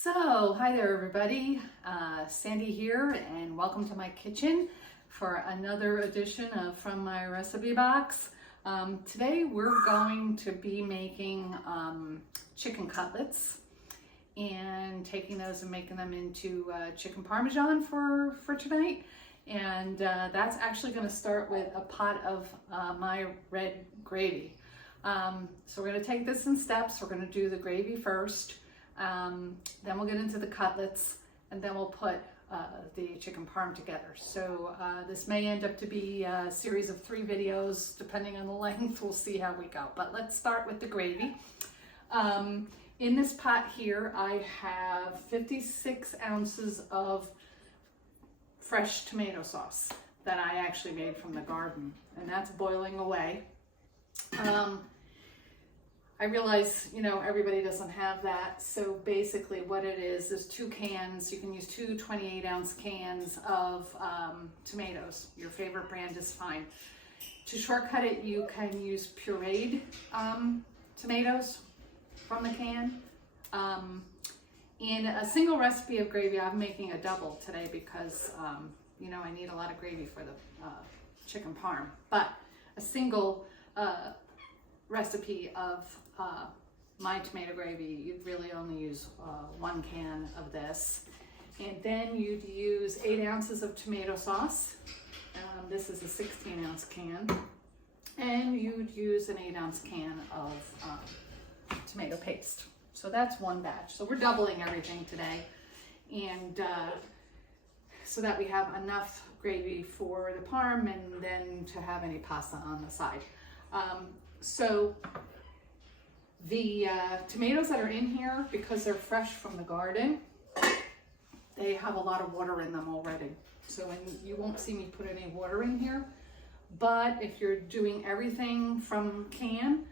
So, hi there everybody, Sandy here, and welcome to my kitchen for another edition of From My Recipe Box. Today we're going to be making chicken cutlets and taking those and making them into chicken parmesan for tonight. And that's actually going to start with a pot of my red gravy. So we're going to take this in steps. We're going to do the gravy first. Then we'll get into the cutlets, and then we'll put the chicken parm together. So this may end up to be a series of 3 videos, depending on the length. We'll see how we go. But let's start with the gravy. In this pot here, I have 56 ounces of fresh tomato sauce that I actually made from the garden, and that's boiling away. I realize, everybody doesn't have that. So basically what it is, there's 2 cans. You can use 2 28-ounce cans of tomatoes. Your favorite brand is fine. To shortcut it, you can use pureed tomatoes from the can. In a single recipe of gravy, I'm making a double today because, I need a lot of gravy for the chicken parm. But a single recipe of my tomato gravy, you'd really only use 1 can of this. And then you'd use 8 ounces of tomato sauce. This is a 16-ounce can. And you'd use an 8-ounce can of tomato paste. So that's 1 batch. So we're doubling everything today. And so that we have enough gravy for the parm and then to have any pasta on the side. So the tomatoes that are in here, because they're fresh from the garden, they have a lot of water in them already. So you won't see me put any water in here. But if you're doing everything from can,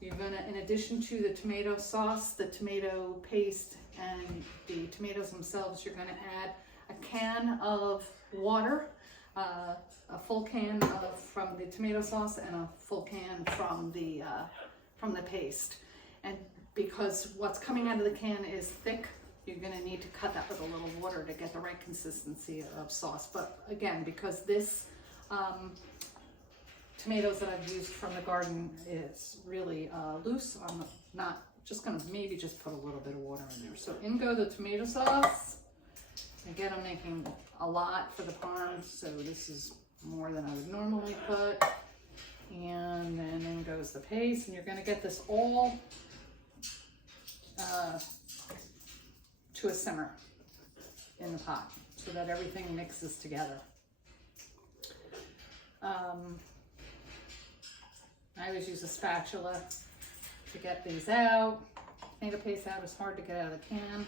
you're gonna, in addition to the tomato sauce, the tomato paste, and the tomatoes themselves, you're gonna add a can of water, a full can from the tomato sauce, and a full can from the paste. And because what's coming out of the can is thick, you're going to need to cut that with a little water to get the right consistency of sauce. But again, because this tomatoes that I've used from the garden is really loose, I'm not just going to maybe just put a little bit of water in there. So in go the tomato sauce. Again, I'm making a lot for the parm, so this is more than I would normally put. And then in goes the paste, and you're going to get this all to a simmer in the pot so that everything mixes together. I always use a spatula to get these out. Tomato paste out is hard to get out of the can,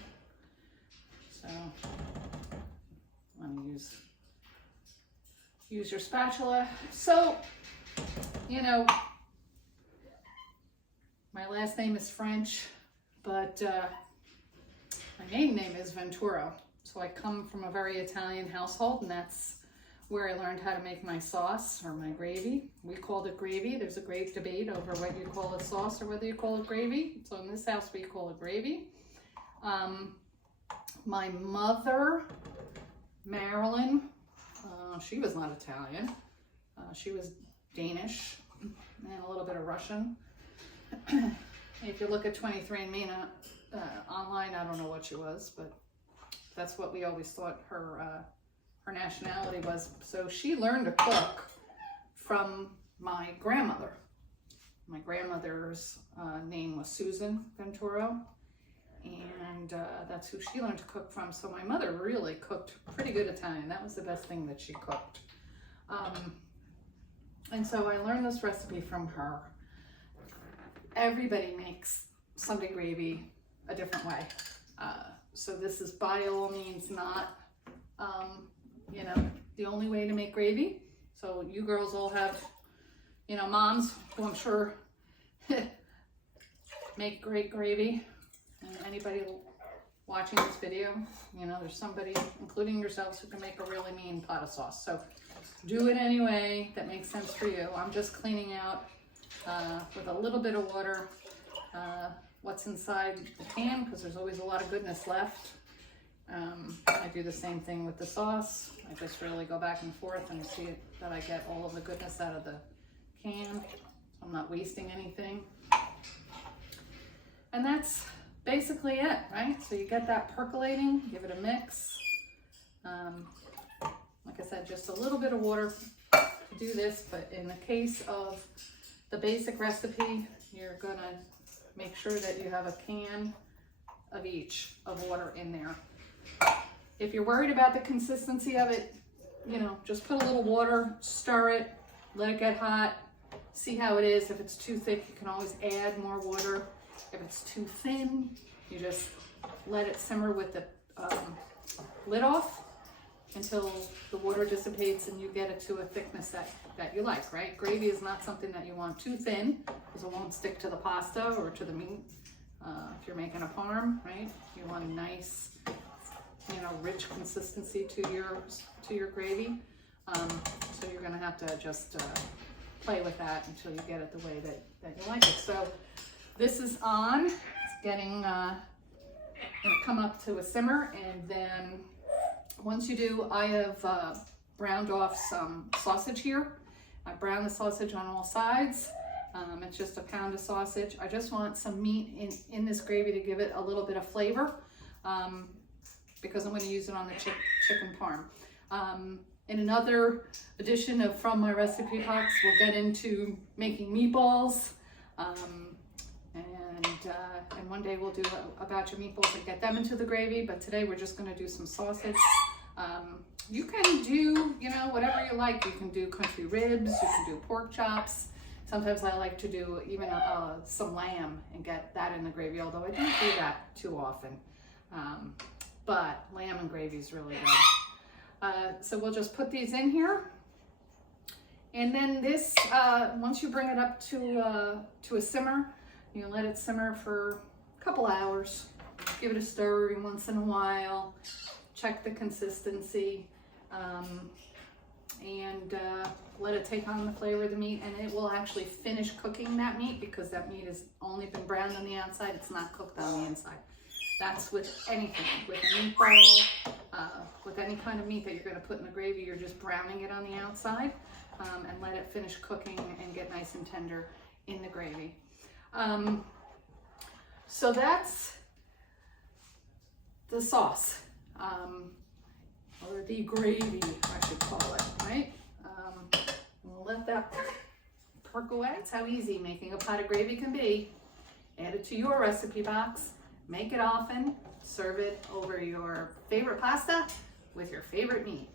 so I'm going to use your spatula. So, my last name is French, but my maiden name is Ventura. So I come from a very Italian household, and that's where I learned how to make my sauce or my gravy. We called it gravy. There's a great debate over whether you call it sauce or whether you call it gravy. So in this house, we call it gravy. My mother, Marilyn, she was not Italian. She was Danish and a little bit of Russian. If you look at 23andMe online, I don't know what she was, but that's what we always thought her nationality was. So she learned to cook from my grandmother. My grandmother's name was Susan Ventura, and that's who she learned to cook from. So my mother really cooked pretty good Italian. That was the best thing that she cooked. And so I learned this recipe from her. Everybody makes Sunday gravy a different way. So this is by all means not, the only way to make gravy. So you girls all have, moms who I'm sure make great gravy. And anybody watching this video, there's somebody, including yourselves, who can make a really mean pot of sauce. So do it anyway that makes sense for you. I'm just cleaning out with a little bit of water what's inside the can because there's always a lot of goodness left. I do the same thing with the sauce. I just really go back and forth and see that I get all of the goodness out of the can. So I'm not wasting anything. And that's basically it, right? So you get that percolating, give it a mix. Like I said, just a little bit of water to do this, but in the case of the basic recipe, you're gonna make sure that you have a can of each of water in there. If you're worried about the consistency of it, you know, just put a little water, stir it, let it get hot, see how it is. If it's too thick, you can always add more water. If it's too thin, you just let it simmer with the lid off until the water dissipates and you get it to a thickness that you like, right? Gravy is not something that you want too thin because it won't stick to the pasta or to the meat. If you're making a parm, right? You want a nice, you know, rich consistency to your gravy. So you're gonna have to just play with that until you get it the way that you like it. So this is on, it's getting, gonna come up to a simmer, and then once you do, I have browned off some sausage here. I brown the sausage on all sides. It's just a pound of sausage. I just want some meat in this gravy to give it a little bit of flavor because I'm going to use it on the chicken parm. In another edition from my recipe box, we'll get into making meatballs. And one day we'll do a batch of meatballs and get them into the gravy, but today we're just going to do some sausage. You can do, you know, whatever you like. You can do country ribs, you can do pork chops. Sometimes I like to do even some lamb and get that in the gravy, although I don't do that too often. But lamb and gravy is really good. So we'll just put these in here. And then this, once you bring it up to a simmer, you let it simmer for a couple hours. Give it a stir every once in a while. Check the consistency. And let it take on the flavor of the meat, and it will actually finish cooking that meat because that meat has only been browned on the outside. It's not cooked on the inside. That's with anything, with a meatball, with any kind of meat that you're going to put in the gravy. You're just browning it on the outside and let it finish cooking and get nice and tender in the gravy. So that's the sauce. Or the gravy, I should call it, right? We'll let that percolate. That's how easy making a pot of gravy can be. Add it to your recipe box, make it often, serve it over your favorite pasta with your favorite meat.